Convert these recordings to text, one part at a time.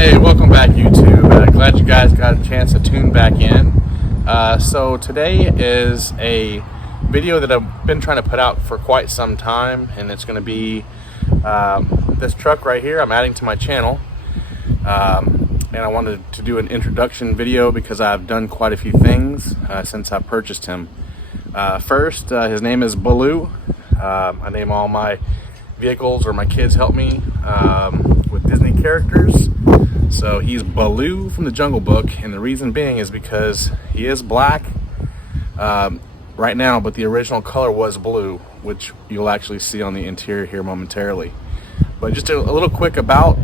Hey, welcome back YouTube. Glad you guys got a chance to tune back in. So today is a video that I've been trying to put out for quite some time, and it's going to be this truck right here I'm adding to my channel. And I wanted to do an introduction video because I've done quite a few things since I purchased him. First, his name is Baloo. I name all my vehicles, or my kids help me, with Disney characters. So he's Baloo from the Jungle Book, and the reason being is because he is black right now, but the original color was blue, which you'll actually see on the interior here momentarily. But just a little quick about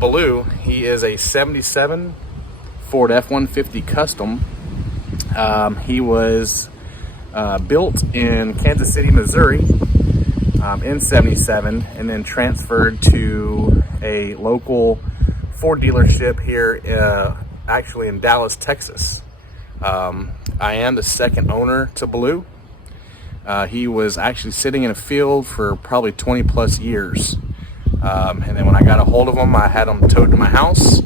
Baloo. He is a 77 Ford F-150 Custom. He was built in Kansas City, Missouri in 77, and then transferred to a local Ford dealership here actually in Dallas, Texas. I am the second owner to Baloo. He was actually sitting in a field for probably 20 plus years. And then when I got a hold of him, I had him towed to my house.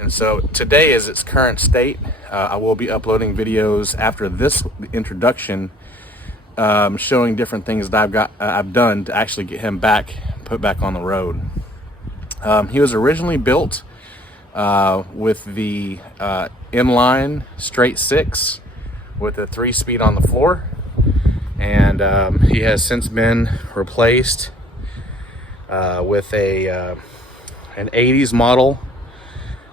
And so today is its current state. I will be uploading videos after this introduction, showing different things that I've done to actually get him put back on the road. He was originally built with the inline straight six with a 3-speed on the floor, and he has since been replaced with an 80s model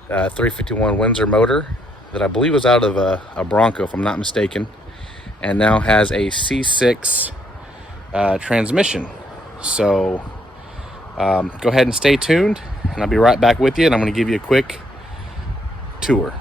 351 Windsor motor that I believe was out of a Bronco, if I'm not mistaken, and now has a C6 transmission. So go ahead and stay tuned, and I'll be right back with you, and I'm going to give you a quick tour.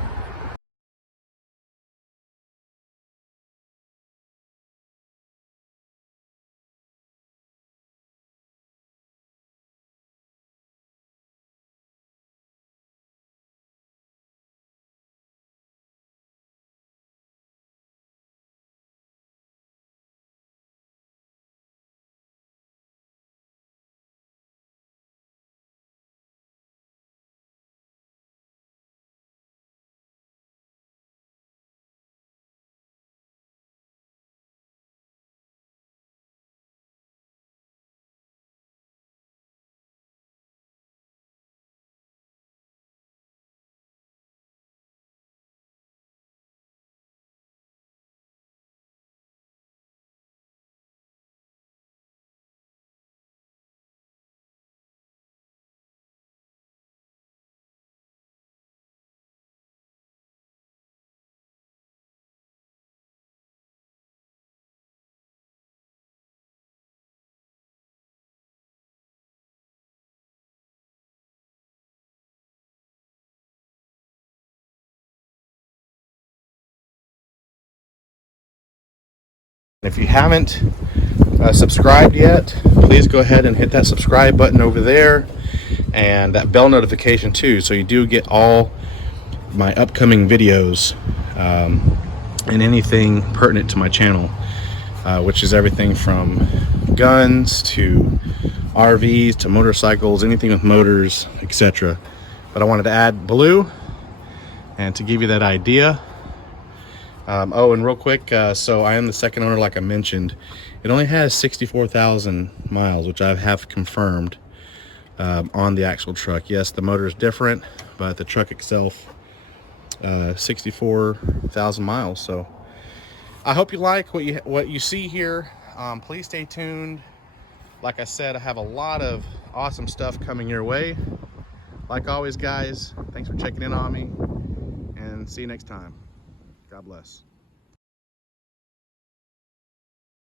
If you haven't subscribed yet, please go ahead and hit that subscribe button over there, and that bell notification too, so you do get all my upcoming videos and anything pertinent to my channel, which is everything from guns to RVs to motorcycles, anything with motors, etc. But I wanted to add Baloo, and to give you that idea. Oh, and real quick, so I am the second owner, like I mentioned. It only has 64,000 miles, which I have confirmed on the actual truck. Yes, the motor is different, but the truck itself, 64,000 miles. So I hope you like what you see here. Please stay tuned. Like I said, I have a lot of awesome stuff coming your way. Like always, guys, thanks for checking in on me, and see you next time. God bless.